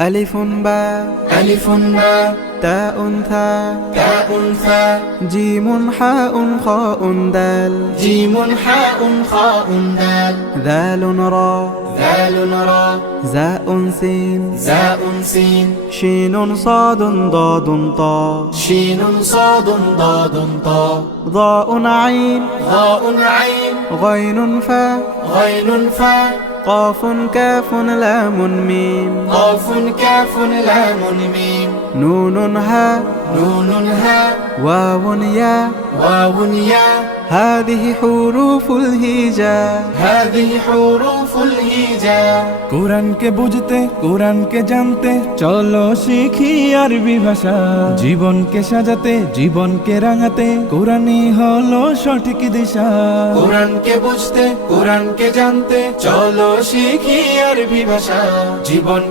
ألف باء ألف باء تاء ثاء تاء ثاء جيم حاء خاء دال جيم حاء خاء دال ذال را ذال را زاء سين زاء سين شين صاد ضاد طاء شين صاد ضاد طاء ضاء عين ضاء عين غين فاء غين فاء قاف كاف لام ميم قاف كاف لام ميم نون هاء نون هاء واو ياء واو ياء هذه حروف الهجاء هذه حروف الهجاء কোরআনকে বুঝতে কোরআনকে জানতে চলো শিখি আরবি ভাষা জীবনকে সাজাতে জীবনকে রাঙাতে কোরআনই হলো সঠিক দিশা কোরআনকে বুঝতে কোরআনকে জানতে চলো শিখি আরবি ভাষা জীবন